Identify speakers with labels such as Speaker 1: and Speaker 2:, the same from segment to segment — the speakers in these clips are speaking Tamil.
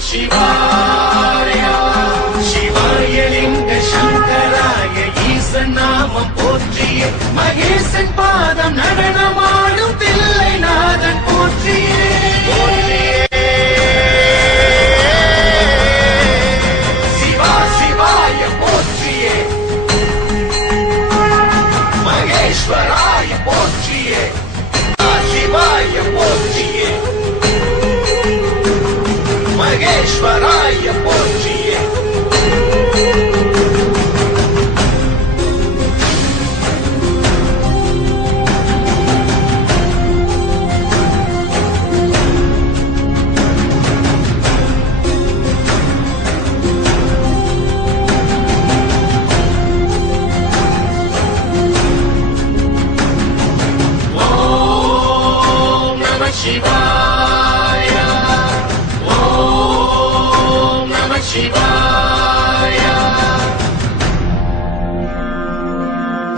Speaker 1: சிவாய சிவாய லிங்க சங்கராய ஈசன் நாமம் போற்றிய மகேசன் பாதம் நடனமாடும் தில்லைநாதன் போற்றியே சிவா சிவாய போற்றியே மகேஸ்வரா மகேஸ்வராய போற்றியே ஓம் நம சிவாய.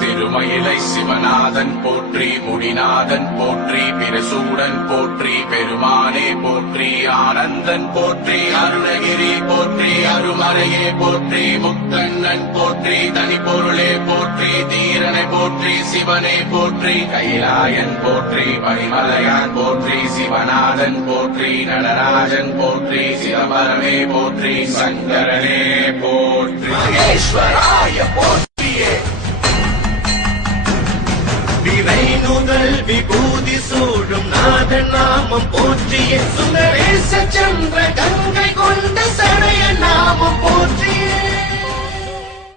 Speaker 2: திருமயிலை சிவநாதன் போற்றி முடிநாதன் போற்றி பிரசூடன் போற்றி பெருமானே போற்றி ஆனந்தன் போற்றி அருணகிரி போற்றி அருமறையே போற்றி முக்தன் முக்கண்ணன் போற்றி தனி பொருளே போற்றி தீரனை போற்றி சிவனை போற்றி கைலாயன் போற்றி பனிமலையான் போற்றி சிவநாதன் போற்றி நடராஜன் போற்றி சிதம்பரமே போற்றி சங்கரனே போற்றி.
Speaker 1: மகேஸ்வராய போற்றியே. விரை நுதல் விபூதி சூடும் நாதன் நாமம் போற்றியே. சுந்தரேச சந்திர